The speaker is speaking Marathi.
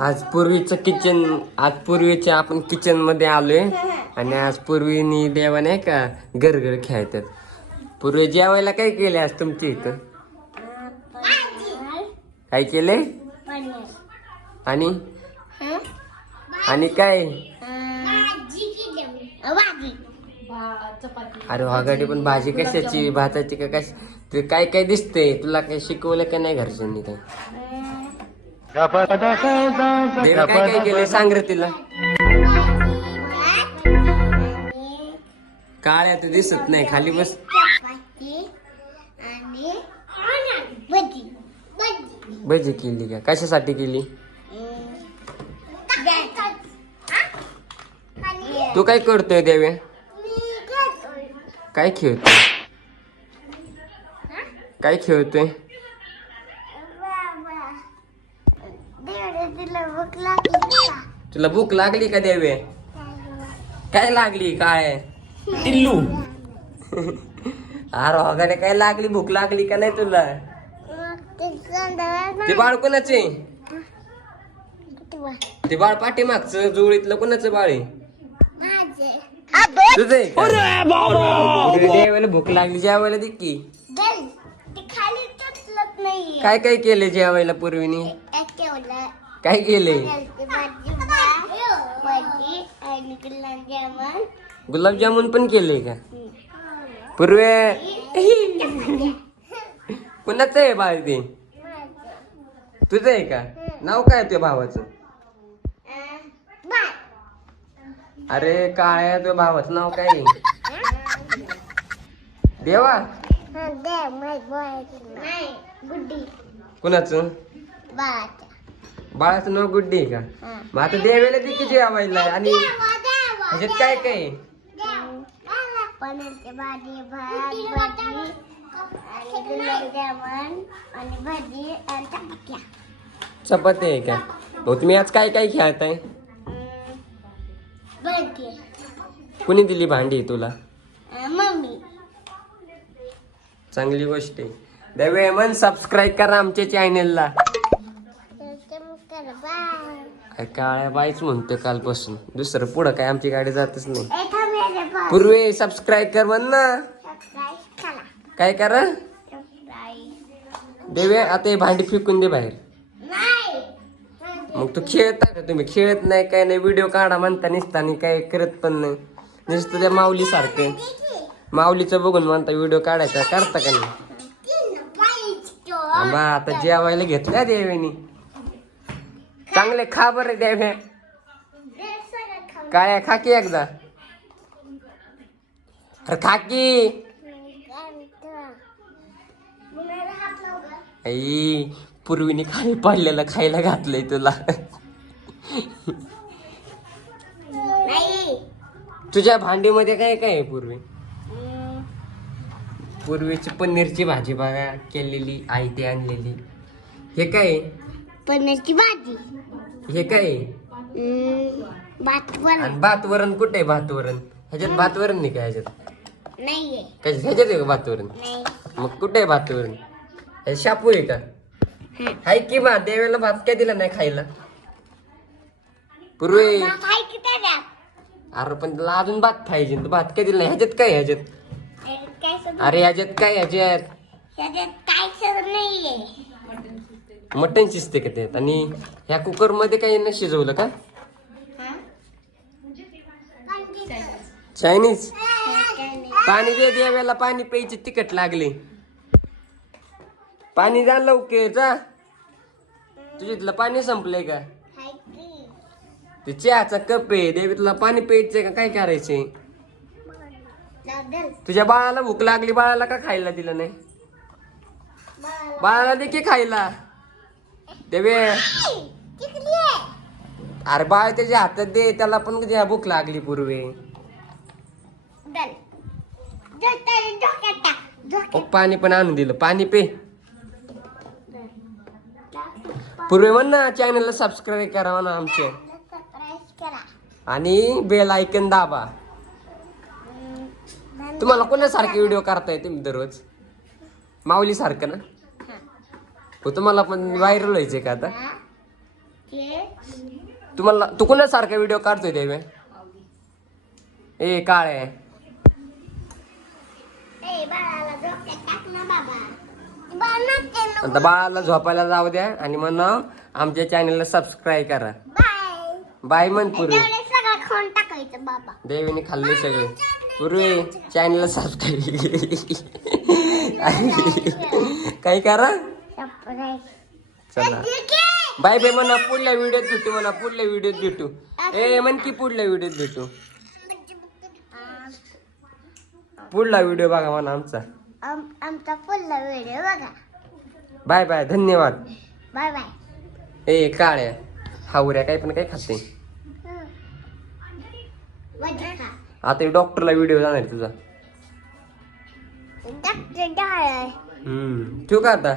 आज पूर्वीच्या आपण किचन मध्ये आलोय आणि आज पूर्वीनी देवा नाही का घर खेळतात. पूर्वी जेवायला काय केले आज तुमच्या इथं? काय केले? आणि आणि काय? अरे वागाडी पण भाजी कशाची? भाताची का कशी? ते काय काय दिसतंय तुला? काय शिकवलं का नाही घरच्यांनी? काय काय काय केले सांग रे तिला. काळ्या तू दिसत नाही, खाली बस. भजी केली का? कशासाठी केली? तू काय करतोय देव्या? काय खेळतोय? काय खेळतोय? तुला भूक लागली का देवे? काय लागली? काय टिल्लू? अरे वगैरे काय लागली? भूक लागली का नाही तुला? ते बाळ कोणाचे? ते बाळ पाठीमागचं जुळीतलं कोणाचं बाळ आहे? तुझं देवाला भूक लागली जेवायला दे की. काय काय केले जेवायला पूर्वीनी? काय केले? गुलाबजामुन पण केले का? पूर्वे कुणाचं आहे बाळ ते? तुझं आहे का? नाव काय तुझ्या भावाचं? अरे काळ्या तुझ्या भावाचं नाव काय आहे? देवा? कुणाचं? बाळाचं नाव गुड्डी आहे का? मग आता देवाला दे की जेवायला. आणि ह्याच्यात काय काय? चपाती आहे का? मग तुम्ही आज काय काय खेळताय? कुणी दिली भांडी तुला? मम्मी. चांगली गोष्ट आहे. देवे मन सबस्क्राईब करा आमच्या चॅनेलला. काळ्या बाईच म्हणतोय कालपासून. दुसरं पुढं काय आमची गाडी जातच नाही. पूर्वी सबस्क्राईब कर म्हण ना. काय करा? देवे आता हे भांडी फेकून दे बाहेर. मग तू खेळता का? तुम्ही खेळत नाही काय नाही. व्हिडिओ काढा म्हणता निसतानी काय करत पण नाही. नुसतं त्या माऊली सारखं माऊलीचं बघून म्हणता व्हिडिओ काढायचा. काढता का नाही? बा आता जेवायला घेतल्या देवेनी. चांगले खा बरं देव्या. काय खा की एकदा. अरे खा की. आई पूर्वीने खाली पडलेलं खायला घातलंय तुला. तुझ्या भांडीमध्ये काय काय आहे पूर्वी? पूर्वीची पनीरची भाजी बघा केलेली आई ते आणलेली. हे काय? पनीरची भाजी. हे काय? भात वरण कुठे आहे? भात वरण ह्याच्यात भात वरण नाही का? ह्याच्यात नाहीये. ह्याच्यात आहे का भात वरण? मग कुठे आहे भात वरण? शापू आहे का? हाय की बा देवाला भात काय दिला नाही खायला? पूर्वी अरे पण तुला अजून भात पाहिजे. भात काय दिला नाही? ह्याच्यात काय? ह्याच्यात अरे ह्याच्यात काय? काय नाहीये. मटण शिजते का त्यात? आणि ह्या कुकर मध्ये काही न शिजवलं का? चायनीज. पाणी दे देवाला. पाणी प्यायचे तिखट लागले. पाणी जा लवकर जा. तुझ्यातलं पाणी संपलंय का? ते चहाचा कप आहे. देवी तुला पाणी प्यायचंय का? काय करायचंय? तुझ्या बाळाला भूक लागली. बाळाला का खायला दिलं नाही? बाळाला दे की खायला. देवे अरे बाळ त्याच्या हातात दे. त्याला पण भूक लागली पूर्वी. पाणी पण आणून दिलं. पाणी पे. पूर्वी म्हण ना चॅनलला सबस्क्राईब करा म्हणा आमचे. आणि बेल आयकन दाबा. तुम्हाला कोणासारखे व्हिडिओ करताय तुम्ही दररोज? माऊली सारखं ना? हो तुम्हाला पण व्हायरल व्हायचे का आता? तुम्हाला तू कोणासारखा व्हिडिओ काढतोय देवे ए काळे आता बाळाला झोपायला जाऊ द्या आणि मग आमच्या चॅनलला सबस्क्राईब करा. बाय म्हण पूर्वी. खाऊन टाकायचं बाबा. देवीने खाल्ले सगळे. पूर्वी चॅनलला सबस्क्राईब काय करा. चला बाय बाय म्हणा. पुढल्या व्हिडिओत भेटू म्हणा. पुढल्या व्हिडिओत भेटू. ए म्हण की पुढल्या व्हिडिओत भेटू. पुढला व्हिडिओ बघा म्हणा आमचा. आमचा पुढला व्हिडिओ बघा. Bye bye. धन्यवाद. Bye bye. ए काळ्या हावऱ्या काय पण काय खाते. आता डॉक्टरला व्हिडिओ जाणार तुझा. डॉक्टर ठेवू का आता.